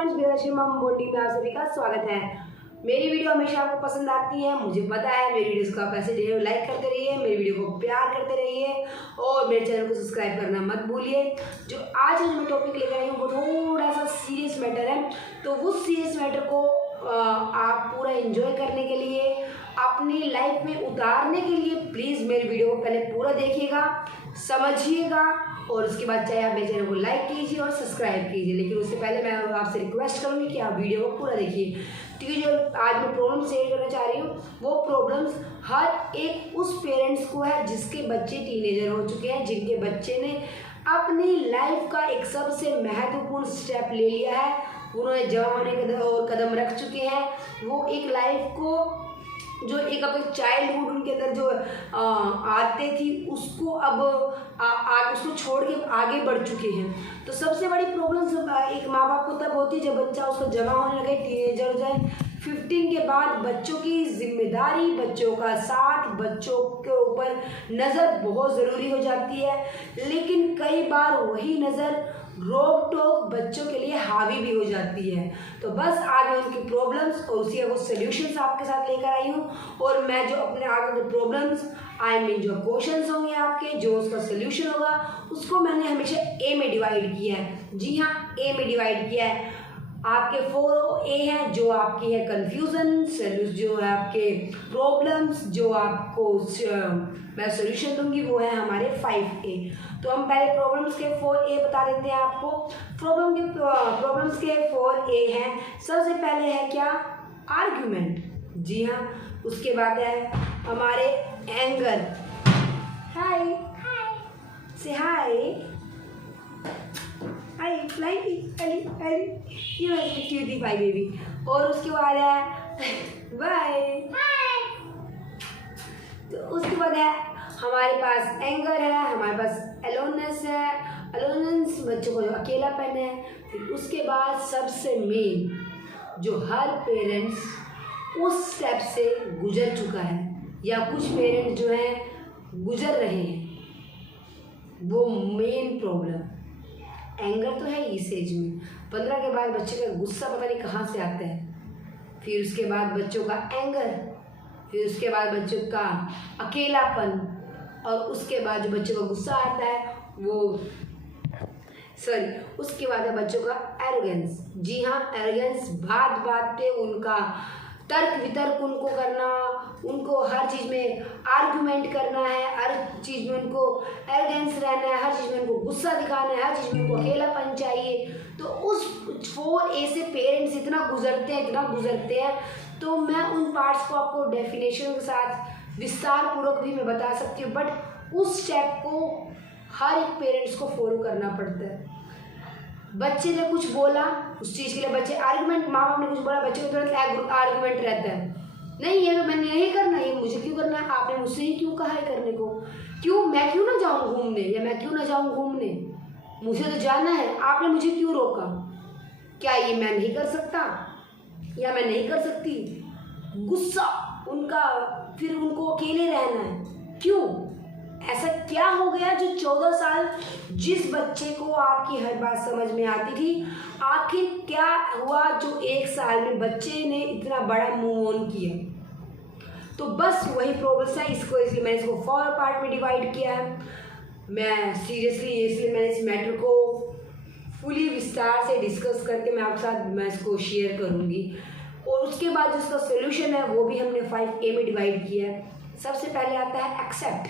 Friends, मेरा मम bonding में आप सभी का स्वागत है। मेरी वीडियो हमेशा आपको पसंद आती है, मुझे पता है। मेरी वीडियोस को आप ऐसे ढेर लाइक करते रहिए, मेरी वीडियो को प्यार करते रहिए और मेरे चैनल को सब्सक्राइब करना मत भूलिए। जो आज मैं टॉपिक लेकर आई हूँ वो थोड़ा सा सीरियस मैटर है, तो उस सीरियस मैटर को आप पूरा एंजॉय करने के लिए, अपनी लाइफ में उतारने के लिए प्लीज़ मेरी वीडियो को पहले पूरा देखिएगा, समझिएगा और उसके बाद चाहे आप मेरे चैनल को लाइक कीजिए और सब्सक्राइब कीजिए। लेकिन उससे पहले मैं आपसे रिक्वेस्ट करूँगी कि आप वीडियो को पूरा देखिए, क्योंकि जो आज मैं प्रॉब्लम शेयर करना चाह रही हूँ वो प्रॉब्लम्स हर एक उस पेरेंट्स को है जिसके बच्चे टीनेजर हो चुके हैं, जिनके बच्चे ने अपनी लाइफ का एक सबसे महत्वपूर्ण स्टेप ले लिया है, उन्होंने जवान होने के कदम रख चुके हैं। वो एक लाइफ को जो एक अपने चाइल्डहुड उनके अंदर जो आते थी उसको अब उसको छोड़ के आगे बढ़ चुके हैं। तो सबसे बड़ी प्रॉब्लम एक माँ बाप को तब होती है जब बच्चा उसका जवान होने लगे, टीनेजर हो जाए। 15 के बाद बच्चों की जिम्मेदारी, बच्चों का साथ, बच्चों के ऊपर नज़र बहुत ज़रूरी हो जाती है। लेकिन कई बार वही नज़र रोक टोक बच्चों के लिए हावी भी हो जाती है। तो बस आज मैं उनकी प्रॉब्लम्स और उसी वो सॉल्यूशंस आपके साथ लेकर आई हूँ। और मैं जो अपने आगे जो प्रॉब्लम्स जो क्वेश्चंस होंगे आपके, जो उसका सॉल्यूशन होगा, उसको मैंने हमेशा ए में डिवाइड किया है। जी हाँ, ए में डिवाइड किया है। आपके 4 ए हैं जो आपकी है कन्फ्यूज़न, जो है आपके प्रॉब्लम्स, जो आपको मैं सॉल्यूशन दूंगी वो है हमारे 5 ए। तो हम पहले प्रॉब्लम्स के 4 ए बता देते हैं आपको। प्रॉब्लम्स के 4 ए हैं। सबसे पहले है क्या? आर्ग्यूमेंट। जी हाँ। उसके बाद है हमारे एंगर। हाय से हाय ये मेरी क्यूटी पाई बेबी। और उसके बाद है बाय। तो उसके बाद है हमारे पास एंगर है, हमारे पास अलोननेस है, अलोनेंस बच्चों को जो अकेलापन है। फिर उसके बाद सबसे मेन जो हर पेरेंट्स उस स्टेप से गुजर चुका है या कुछ पेरेंट्स जो हैं गुजर रहे हैं, वो मेन प्रॉब्लम एंगर तो है इस एज में। 15 के बाद बच्चे का गुस्सा पता नहीं कहाँ से आता है। फिर उसके बाद बच्चों का एंगर, फिर उसके बाद बच्चों का अकेलापन, और उसके बाद जो बच्चों का गुस्सा आता है उसके बाद है बच्चों का एरोगेंस। जी हाँ, एरोगेंस, बात बात पे उनका तर्क वितर्क उनको करना, उनको हर चीज़ में आर्गुमेंट करना है, हर चीज़ में उनको एरोगेंस रहना है, हर चीज़ में उनको गुस्सा दिखाना है, हर चीज़ में उनको अकेलापन चाहिए। तो उस 4 ए से पेरेंट्स इतना गुजरते हैं। तो मैं उन पार्ट्स को आपको डेफिनेशन के साथ विस्तार पूर्वक भी मैं बता सकती हूँ, बट उस स्टेप को हर एक पेरेंट्स को फॉलो करना पड़ता है। बच्चे ने कुछ बोला, उस चीज़ के लिए बच्चे आर्गुमेंट, माँ बाप ने कुछ बोला, बच्चे को तुरंत आर्गुमेंट रहता है, नहीं ये तो मैंने नहीं करना, ये मुझे क्यों करना है, आपने मुझसे ही क्यों कहा है करने को, क्यों मैं क्यों ना जाऊँ घूमने, या मैं क्यों ना जाऊँ घूमने, मुझे तो जाना है, आपने मुझे क्यों रोका, क्या ये मैं नहीं कर सकता या मैं नहीं कर सकती। गुस्सा उनका, फिर उनको अकेले रहना है। क्यों? ऐसा क्या हो गया जो 14 साल जिस बच्चे को आपकी हर बात समझ में आती थी, आखिर क्या हुआ जो 1 साल में बच्चे ने इतना बड़ा मूव ऑन किया। तो बस वही प्रॉब्लम है, इसलिए मैंने इसको 4 पार्ट में डिवाइड किया है। मैं सीरियसली इसलिए मैंने इस मैटर को फुली विस्तार से डिस्कस करके मैं आपके साथ मैं इसको शेयर करूँगी। और उसके बाद जो उसका सोल्यूशन है वो भी हमने 5 ए में डिवाइड किया है। सबसे पहले आता है एक्सेप्ट।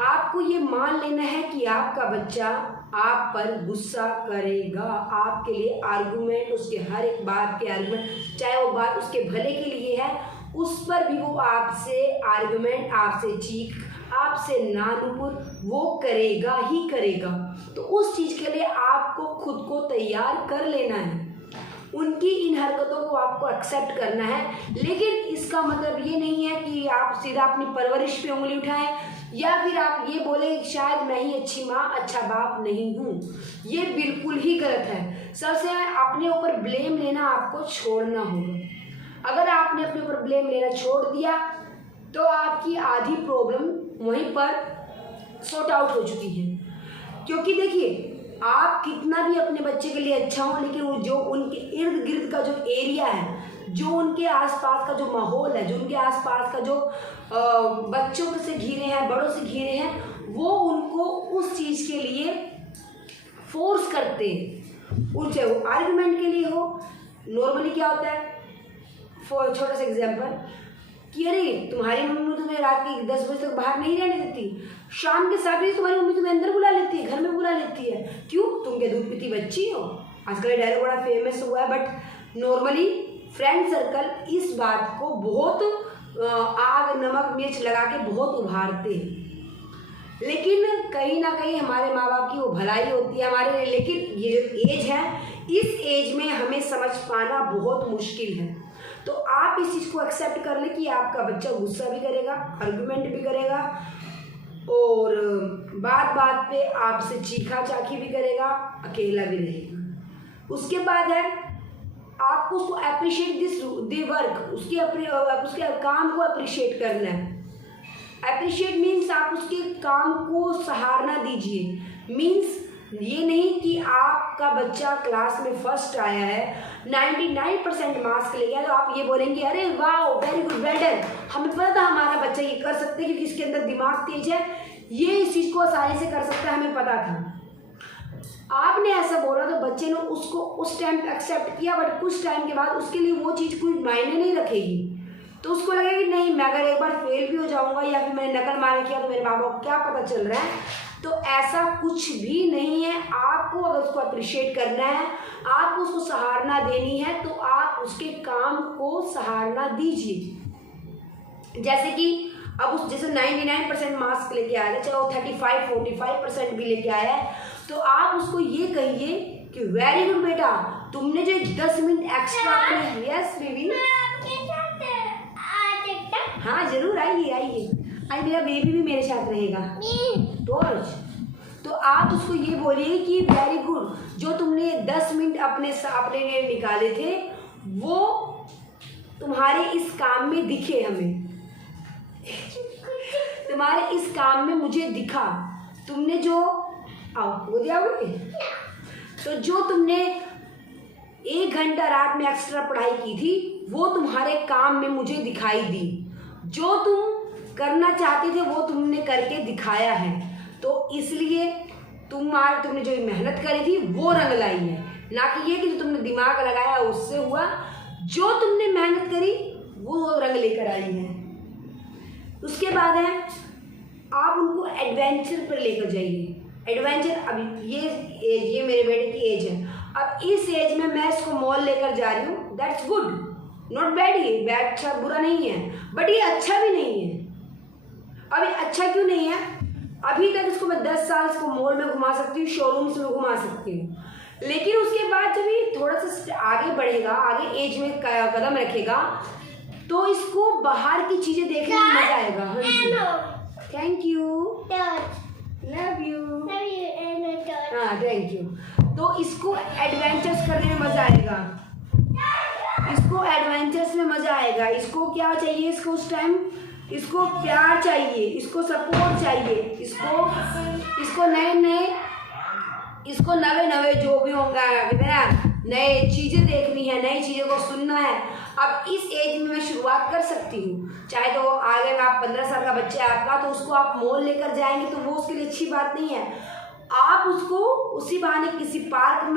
आपको ये मान लेना है कि आपका बच्चा आप पर गुस्सा करेगा, आपके लिए आर्गुमेंट, उसके हर एक बात के आर्गुमेंट, चाहे वो बात उसके भले के लिए है, उस पर भी वो आपसे आर्गुमेंट, आपसे चीख, आपसे नानुपुर वो करेगा ही करेगा। तो उस चीज़ के लिए आपको खुद को तैयार कर लेना है, उनकी इन हरकतों को आपको एक्सेप्ट करना है। लेकिन इसका मतलब ये नहीं है कि आप सीधा अपनी परवरिश पे उंगली उठाएं या फिर आप ये बोले शायद मैं ही अच्छी माँ अच्छा बाप नहीं हूँ। ये बिल्कुल ही गलत है। सबसे अपने ऊपर ब्लेम लेना आपको छोड़ना होगा। अगर आपने अपने ऊपर ब्लेम लेना छोड़ दिया तो आपकी आधी प्रॉब्लम वहीं पर सॉर्ट आउट हो चुकी है। क्योंकि देखिए आप कितना भी अपने बच्चे के लिए अच्छा हो, लेकिन वो जो उनके इर्द गिर्द का जो एरिया है, जो उनके आसपास का जो माहौल है, जो उनके आसपास का जो बच्चों से घिरे हैं, बड़ों से घिरे हैं, वो उनको उस चीज़ के लिए फोर्स करते हैं। उनसे वो आर्गुमेंट के लिए हो। नॉर्मली क्या होता है, फॉर छोटा सा एग्जांपल कि अरे तुम्हारी मम्मी तुम्हें रात के 10 बजे तक बाहर नहीं रहने देती, शाम के 7 बजे तुम्हारी मम्मी तुम्हें अंदर बुला लेती है, घर में बुला लेती है, क्यों? तुम क्या दूध पीती बच्ची हो? आजकल डायलॉग बड़ा फेमस हुआ है, बट नॉर्मली फ्रेंड सर्कल इस बात को बहुत आग नमक मिर्च लगा के बहुत उभारते हैं। लेकिन कहीं ना कहीं हमारे माँ बाप की वो भलाई होती है हमारे लिए, लेकिन ये जो एज है, इस एज में हमें समझ पाना बहुत मुश्किल है। तो आप इस चीज़ को एक्सेप्ट कर लें कि आपका बच्चा गुस्सा भी करेगा, आर्गुमेंट भी करेगा, और बात बात पे आपसे चीखा चाखी भी करेगा, अकेला भी रहेगा। उसके बाद है आपको उसको अप्रिशिएट द वर्क, उसके काम को अप्रिशिएट करना है। अप्रिशिएट मीन्स आप उसके काम को सराहना दीजिए। मीन्स ये नहीं कि आपका बच्चा क्लास में फर्स्ट आया है, 99% मार्क्स ले गया, तो आप ये बोलेंगे अरे वाह वेरी गुड वेल डन, हमें पता था हमारा बच्चा ये कर सकते हैं क्योंकि इसके अंदर दिमाग तेज है, ये इस चीज़ को आसानी से कर सकता है, हमें पता था। आपने ऐसा बोला तो बच्चे ने उसको उस टाइम एक्सेप्ट किया, बट कुछ टाइम के बाद उसके लिए वो चीज़ कोई मायने नहीं रखेगी। तो उसको लगेगा कि नहीं, मैं अगर एक बार फेल भी हो जाऊंगा या फिर मैंने नकल मार किया तो मेरे माँ बाप को क्या पता चल रहा है। तो ऐसा कुछ भी नहीं है। आपको अगर उसको अप्रिशिएट करना है, आपको उसको सराहना देनी है, तो आप उसके काम को सराहना दीजिए। जैसे कि अब जैसे 99% मार्क्स लेके आया है, चलो 35-45% भी लेके आया है, तो आप उसको ये कहिए कि वेरी गुड बेटा, तुमने जो 10 मिनट एक्स्ट्रा अपने, यस बेबी, हाँ जरूर आइए आइए, आज मेरा बेबी भी मेरे साथ रहेगा। तो आप उसको ये बोलिए कि वेरी गुड, जो तुमने 10 मिनट अपने लिए निकाले थे, वो तुम्हारे इस काम में दिखे, हमें तुम्हारे इस काम में मुझे दिखा। तुमने जो वो दिया, तो जो तुमने 1 घंटा रात में एक्स्ट्रा पढ़ाई की थी, वो तुम्हारे काम में मुझे दिखाई दी। जो तुम करना चाहते थे वो तुमने करके दिखाया है, तो इसलिए तुमने जो मेहनत करी थी वो रंग लाई है, ना कि ये कि जो तुमने दिमाग लगाया उससे हुआ। जो तुमने मेहनत करी वो रंग लेकर आई है। उसके बाद है आप उनको एडवेंचर पर लेकर जाइए। एडवेंचर, अभी ये मेरे बेटे की एज है, अब इस एज में मैं इसको मॉल लेकर जा रही हूँ, दैट्स गुड, नॉट बैड। ये बैड अच्छा बुरा नहीं है, बट ये अच्छा भी नहीं है। अभी अच्छा क्यों नहीं है? अभी तक इसको मैं 10 साल इसको मॉल में घुमा सकती हूँ, शोरूम्स में घुमा सकती हूँ, लेकिन उसके बाद जब ये थोड़ा सा आगे बढ़ेगा, आगे एज में कदम रखेगा, तो इसको बाहर की चीज़ें देखने में मजा आएगा। थैंक यू, लव यू, हाँ थैंक यू। तो इसको एडवेंचर्स करने में मजा आएगा, इसको एडवेंचर्स में मजा आएगा। इसको क्या चाहिए? इसको उस टाइम इसको प्यार चाहिए, इसको सपोर्ट चाहिए, इसको नए जो भी होगा, कहते हैं नए चीज़ें देखनी है, नई चीज़ों को सुनना है। अब इस एज में मैं शुरुआत कर सकती हूँ, चाहे तो आगे में आप 15 साल का बच्चा है आपका, तो उसको आप मॉल लेकर जाएंगे तो वो उसके लिए अच्छी बात नहीं है। आप उसको उसी बहाने किसी पार्क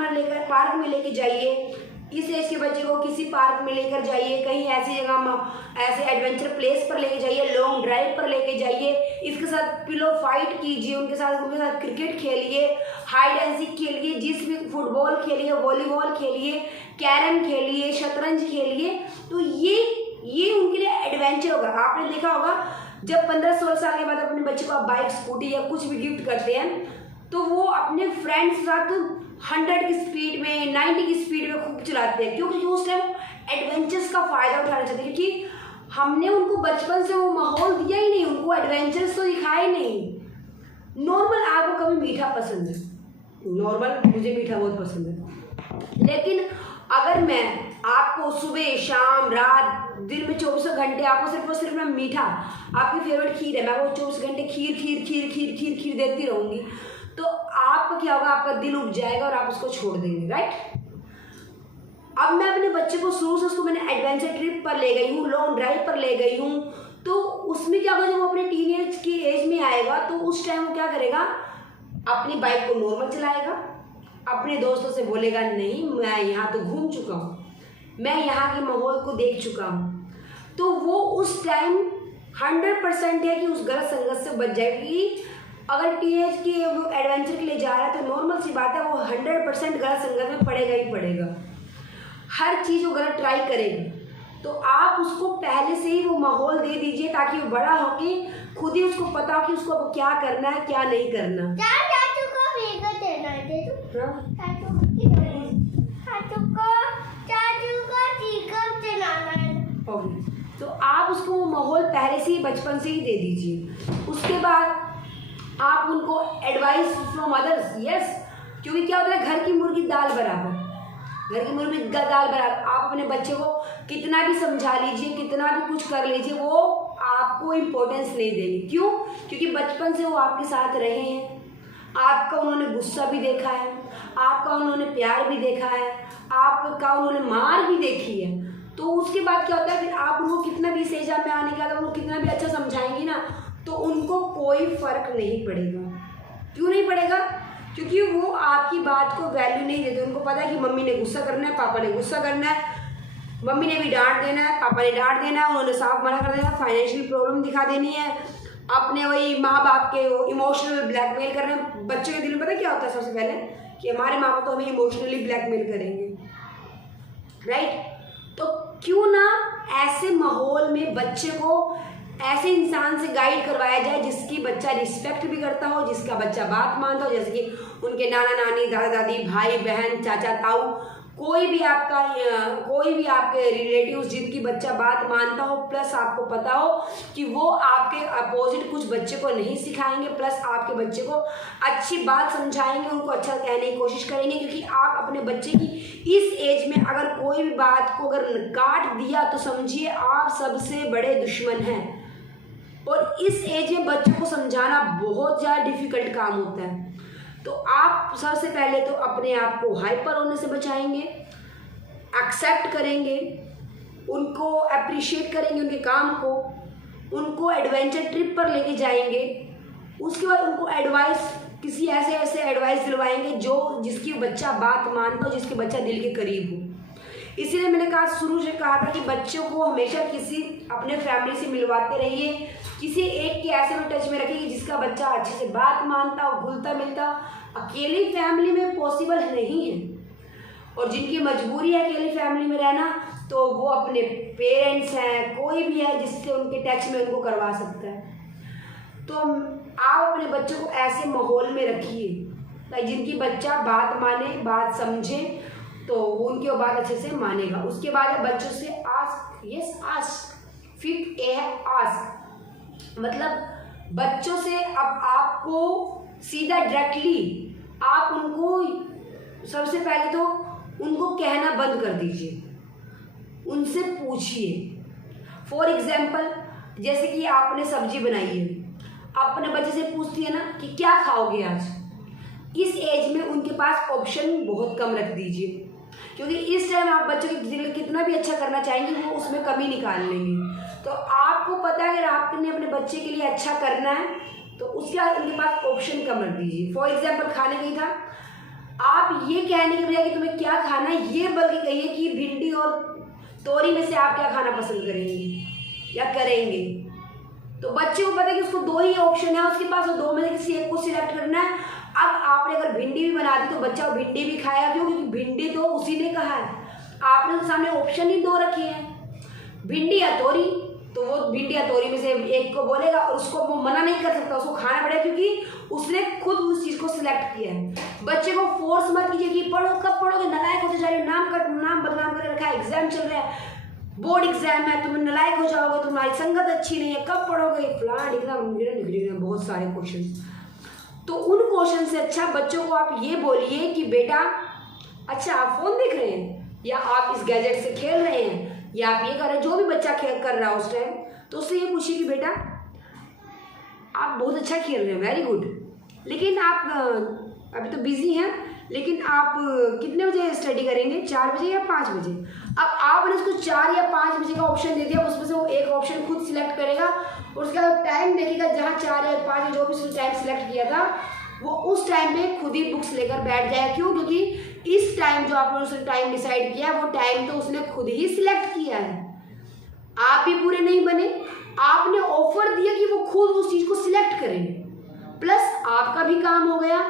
में लेके जाइए। इस एज के बच्चे को किसी पार्क में लेकर जाइए, कहीं ऐसी जगह, ऐसे एडवेंचर प्लेस पर लेके जाइए, लॉन्ग ड्राइव पर लेके जाइए। इसके साथ पिलो फाइट कीजिए, उनके साथ क्रिकेट खेलिए, हाइड एंड सीक खेलिए, जिसमें फुटबॉल खेलिए, वॉलीबॉल खेलिए, कैरम खेलिए, शतरंज खेलिए। तो ये उनके लिए एडवेंचर होगा। आपने देखा होगा जब 15-16 साल के बाद अपने बच्चे को आप बाइक, स्कूटी या कुछ भी गिफ्ट करते हैं, तो वो अपने फ्रेंड्स के साथ 100 की स्पीड में, 90 की स्पीड में खूब चलाते हैं, क्योंकि उस टाइम एडवेंचर्स का फ़ायदा उठाना चाहते हैं, क्योंकि हमने उनको बचपन से वो माहौल दिया ही नहीं, उनको एडवेंचर्स तो दिखाए नहीं। नॉर्मल आपको कभी मीठा पसंद है, नॉर्मल मुझे मीठा बहुत पसंद है, लेकिन अगर मैं आपको सुबह शाम रात दिन में 24 घंटे आपको सिर्फ और सिर्फ मैं मीठा, आपकी फेवरेट खीर है, मैं वो 24 घंटे खीर देती रहूँगी, तो आपका क्या होगा, आपका दिल उब जाएगा और आप उसको छोड़ देंगे, राइट। अब मैं अपने बच्चे को शुरू से उसको मैंने एडवेंचर ट्रिप पर ले गई हूँ, लॉन्ग ड्राइव पर ले गई हूँ, तो उसमें क्या होगा, जब वो अपने टीनेज की एज में आएगा तो उस टाइम वो क्या करेगा, अपनी बाइक को नॉर्मल चलाएगा, अपने दोस्तों से बोलेगा नहीं मैं यहाँ तो घूम चुका हूँ, मैं यहाँ के माहौल को देख चुका हूँ, तो वो उस टाइम 100% है कि उस गलत संगत से बच जाएगी। अगर टीनेज की एडवेंचर के लिए जा रहा है तो नॉर्मल सी बात है वो 100% गलत संगत में पड़ेगा ही पड़ेगा, हर चीज़ वो गलत ट्राई करेगी। तो आप उसको पहले से ही वो माहौल दे दीजिए ताकि वो बड़ा होके खुद ही उसको पता हो कि उसको अब क्या करना है क्या नहीं करना। तो आप उसको वो माहौल पहले से ही बचपन से ही दे दीजिए। उसके बाद आप उनको एडवाइस फ्रॉम अदर्स, यस, क्योंकि क्या होता है घर की मुर्गी दाल बराबर, घर की मुर्गी दाल बराबर। आप अपने बच्चे को कितना भी समझा लीजिए, कितना भी कुछ कर लीजिए, वो आपको इम्पोर्टेंस नहीं देंगे। क्यों? क्योंकि बचपन से वो आपके साथ रहे हैं, आपका उन्होंने गुस्सा भी देखा है, आपका उन्होंने प्यार भी देखा है, आपका उन्होंने मार भी देखी है। तो उसके बाद क्या होता है, फिर आप उनको कितना भी सेजा में आने के बाद उनको कितना भी अच्छा समझाएंगी ना, तो उनको कोई फर्क नहीं पड़ेगा। क्यों नहीं पड़ेगा? क्योंकि वो आपकी बात को वैल्यू नहीं देते। उनको पता है कि मम्मी ने गुस्सा करना है, पापा ने गुस्सा करना है, मम्मी ने भी डांट देना है, पापा ने डांट देना है, उन्होंने साफ मना कर देना, फाइनेंशियल प्रॉब्लम दिखा देनी है, अपने वही माँ बाप के इमोशनल ब्लैकमेल करना है। बच्चे के दिल में पता क्या होता है सबसे पहले, कि हमारे माँ बाप तो हमें इमोशनली ब्लैकमेल करेंगे, राइट। तो क्यों ना ऐसे माहौल में बच्चे को ऐसे इंसान से गाइड करवाया जाए जिसकी बच्चा रिस्पेक्ट भी करता हो, जिसका बच्चा बात मानता हो, जैसे कि उनके नाना नानी, दादा दादी, भाई बहन, चाचा ताऊ, कोई भी आपके रिलेटिव्स जिनकी बच्चा बात मानता हो, प्लस आपको पता हो कि वो आपके अपोजिट कुछ बच्चे को नहीं सिखाएंगे, प्लस आपके बच्चे को अच्छी बात समझाएंगे, उनको अच्छा कहने की कोशिश करेंगे। क्योंकि आप अपने बच्चे की इस एज में अगर कोई भी बात को अगर काट दिया तो समझिए आप सबसे बड़े दुश्मन हैं। और इस एज में बच्चों को समझाना बहुत ज़्यादा डिफिकल्ट काम होता है। तो आप सबसे पहले तो अपने आप को हाइपर होने से बचाएंगे, एक्सेप्ट करेंगे, उनको अप्रिशिएट करेंगे उनके काम को, उनको एडवेंचर ट्रिप पर लेके जाएंगे। उसके बाद उनको एडवाइस, किसी ऐसे एडवाइस दिलवाएंगे जिसकी बच्चा बात मानता हो, जिसके बच्चा दिल के करीब हो। इसीलिए मैंने शुरू से कहा था कि बच्चों को हमेशा किसी अपने फैमिली से मिलवाते रहिए, किसी एक के ऐसे में टच में रखिए जिसका बच्चा अच्छे से बात मानता हो, घुलता मिलता। अकेली फैमिली में पॉसिबल नहीं है, और जिनकी मजबूरी है अकेली फैमिली में रहना, तो वो अपने पेरेंट्स हैं, कोई भी है जिससे उनके टच में उनको करवा सकता है। तो आप अपने बच्चों को ऐसे माहौल में रखिए जिनकी बच्चा बात माने, बात समझे, तो वो उनकी वो बात अच्छे से मानेगा। उसके बाद बच्चों से आस्क, यस आस्क, फिर ए है आस्क, मतलब बच्चों से अब आपको सीधा डायरेक्टली आप उनको सबसे पहले तो उनको कहना बंद कर दीजिए, उनसे पूछिए। फॉर एग्जाम्पल, जैसे कि आपने सब्जी बनाई है, अपने बच्चे से पूछती है ना कि क्या खाओगे आज। इस एज में उनके पास ऑप्शन बहुत कम रख दीजिए, क्योंकि इस टाइम आप बच्चों के दिल कितना भी अच्छा करना चाहेंगे वो उसमें कमी निकाल लेंगे। तो आपको पता है अगर आपने अपने बच्चे के लिए अच्छा करना है तो उसके बाद उनके पास ऑप्शन कम रख दीजिए। फॉर एग्जाम्पल, खाने गई था, आप ये कहने के बजाय कि तुम्हें क्या खाना है, ये बल्कि कहिए कि भिंडी और तोरी में से आप क्या खाना पसंद करेंगे या करेंगे। तो बच्चे को पता है कि उसको दो ही ऑप्शन है उसके पास, और दो में से किसी एक को सिलेक्ट करना है। अब आपने अगर भिंडी भी बना दी तो बच्चा भिंडी भी खाया, क्यों? क्योंकि भिंडी तो उसी ने कहा है, आपने तो सामने ऑप्शन ही दो रखे हैं, भिंडी या तोरी। तो वो भिंडी या तोरी में से एक को बोलेगा और उसको वो मना नहीं कर सकता, उसको खाना पड़ेगा, क्योंकि उसने खुद उस चीज़ को सिलेक्ट किया है। बच्चे को फोर्स मत कीजिए कि पढ़ो, कब पढ़ोगे, नालायक होते जा रहे हो, नाम बदनाम कर रखा है, एग्जाम चल रहा है, बोर्ड एग्जाम है, तुम नालायक हो जाओगे, तुम्हारी संगत अच्छी नहीं है, कब पढ़ोगे, फलाना लिखना बहुत सारे क्वेश्चन। तो उन क्वेश्चन से अच्छा बच्चों को आप ये बोलिए कि बेटा अच्छा आप फ़ोन देख रहे हैं, या आप इस गैजेट से खेल रहे हैं, या आप ये कर रहे हैं, जो भी बच्चा खेल कर रहा है उस टाइम, तो उससे ये पूछिए कि बेटा आप बहुत अच्छा खेल रहे हैं, वेरी गुड, लेकिन आप अभी तो बिजी हैं, लेकिन आप कितने बजे स्टडी करेंगे, 4 बजे या 5 बजे? अब आपने उसको 4 या 5 बजे का ऑप्शन दे दिया, उसमें से वो एक ऑप्शन खुद सिलेक्ट करेगा और उसके बाद टाइम देखेगा, जहाँ 4 या 5 जो भी उसने टाइम सिलेक्ट किया था वो उस टाइम पे खुद ही बुक्स लेकर बैठ जाएगा। क्यों? क्योंकि इस टाइम जो आपने उसने टाइम डिसाइड किया वो टाइम तो उसने खुद ही सिलेक्ट किया है। आप भी पूरे नहीं बने, आपने ऑफर दिया कि वो खुद उस चीज़ को सिलेक्ट करें, प्लस आपका भी काम हो गया,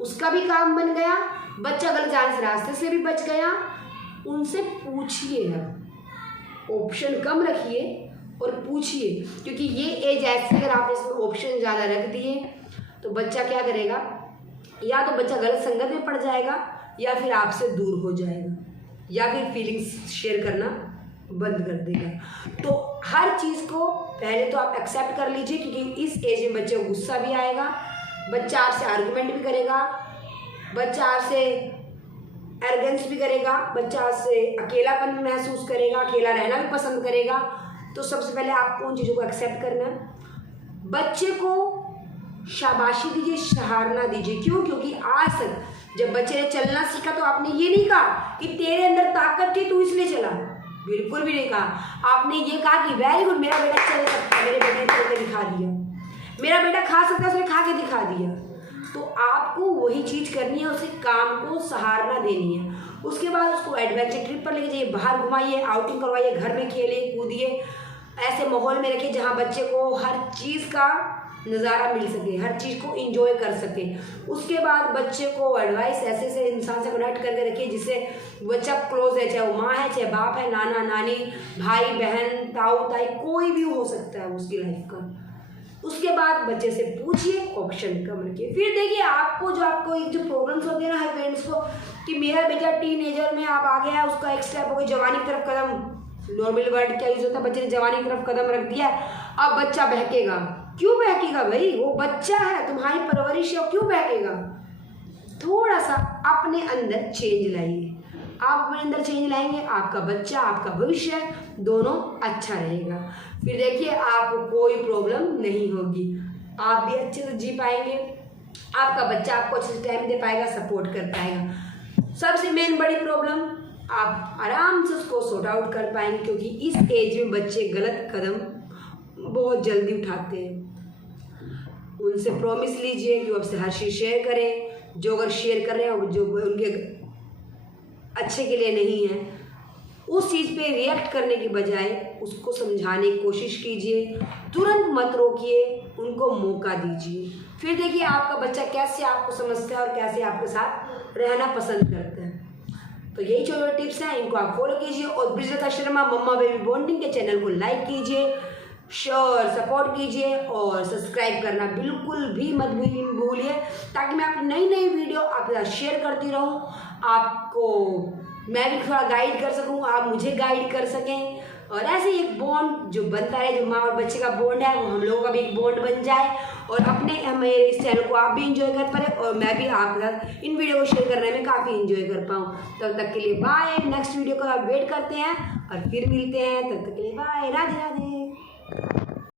उसका भी काम बन गया, बच्चा गलत जाने से रास्ते से भी बच गया। उनसे पूछिए, ऑप्शन कम रखिए और पूछिए, क्योंकि ये एज ऐसी अगर आपने इसमें ऑप्शन ज़्यादा रख दिए तो बच्चा क्या करेगा, या तो बच्चा गलत संगत में पड़ जाएगा या फिर आपसे दूर हो जाएगा या फिर फीलिंग्स शेयर करना बंद कर देगा। तो हर चीज़ को पहले तो आप एक्सेप्ट कर लीजिए, क्योंकि इस एज में बच्चे को गुस्सा भी आएगा, बच्चा आपसे आर्गुमेंट भी करेगा, बच्चा आपसे एरोगेंस भी करेगा, बच्चा आपसे अकेलापन भी महसूस करेगा, अकेला रहना भी पसंद करेगा। तो सबसे पहले आपको उन चीज़ों को एक्सेप्ट करना है। बच्चे को शाबाशी दीजिए, सराहना दीजिए। क्यों? क्योंकि आज तक जब बच्चे ने चलना सीखा तो आपने ये नहीं कहा कि तेरे अंदर ताकत थी तू इसलिए चला, बिल्कुल भी नहीं कहा। आपने ये कहा कि वेरी गुड, मेरा बेटा चल सकता है, मेरे बेटे ने चल के दिखा दिया, मेरा बेटा खा सकता है, उसने खा के दिखा दिया। तो आपको वही चीज़ करनी है, उसे काम को सराहना देनी है। उसके बाद उसको एडवेंचर ट्रिप पर लेके जाइए, बाहर घुमाइए, आउटिंग करवाइए, घर में खेलिए कूदिए, ऐसे माहौल में रखिए जहाँ बच्चे को हर चीज़ का नज़ारा मिल सके, हर चीज़ को इंजॉय कर सके। उसके बाद बच्चे को एडवाइस ऐसे से इंसान से कनेक्ट करके रखिए जिससे बच्चा क्लोज है, चाहे वो माँ है, चाहे बाप है, नाना नानी, भाई बहन, ताऊ ताई, कोई भी हो सकता है उसकी लाइफ का। उसके बाद बच्चे से पूछिए, ऑप्शन कम रखिए। फिर देखिए आपको एक जो प्रॉब्लम्स होते हैं ना हर पेरेंट्स को, कि मेरा बेटा टीनेजर में अब आ गया, उसका एक स्टेप हो गया, जवानी की तरफ कदम, नॉर्मल वर्ड क्या यूज होता है, बच्चे ने जवानी की तरफ कदम रख दिया, अब बच्चा बहकेगा। क्यों बहकेगा भाई? वो बच्चा है, तुम्हारी परवरिश है, क्यों बहकेगा? थोड़ा सा अपने अंदर चेंज लाइए। आप अपने अंदर चेंज लाएंगे, आपका बच्चा, आपका भविष्य दोनों अच्छा रहेगा। फिर देखिए आपको कोई प्रॉब्लम नहीं होगी, आप भी अच्छे से जी पाएंगे, आपका बच्चा आपको अच्छे से टाइम दे पाएगा, सपोर्ट कर पाएगा। सबसे मेन बड़ी प्रॉब्लम आप आराम से उसको सॉर्ट आउट कर पाएंगे, क्योंकि इस एज में बच्चे गलत कदम बहुत जल्दी उठाते हैं। उनसे प्रॉमिस लीजिए कि वो आपसे हर चीज़ शेयर करें, जो अगर शेयर कर रहे हैं जो उनके अच्छे के लिए नहीं है, उस चीज़ पे रिएक्ट करने की बजाय उसको समझाने की कोशिश कीजिए, तुरंत मत रोकिए, उनको मौका दीजिए। फिर देखिए आपका बच्चा कैसे आपको समझता है और कैसे आपके साथ रहना पसंद करता है। तो यही छोटे टिप्स हैं, इनको आप फॉलो कीजिए। और ब्रिजलता शर्मा मम्मा बेबी बॉन्डिंग के चैनल को लाइक कीजिए, शेयर सपोर्ट कीजिए और सब्सक्राइब करना बिल्कुल भी मत भूलिए, ताकि मैं अपनी नई नई वीडियो आपके साथ शेयर करती रहूं, आपको मैं भी थोड़ा गाइड कर सकूं, आप मुझे गाइड कर सकें, और ऐसे ही एक बॉन्ड जो बनता है, जो माँ और बच्चे का बॉन्ड है, वो हम लोगों का भी एक बॉन्ड बन जाए, और मेरे इस चैनल को आप भी इंजॉय कर पाए और मैं भी आपके साथ इन वीडियो को शेयर करने में काफ़ी इंजॉय कर पाऊँ। तब तक के लिए बाय, नेक्स्ट वीडियो को आप वेट करते हैं और फिर मिलते हैं, तब तक के लिए बाय, राधे राधे।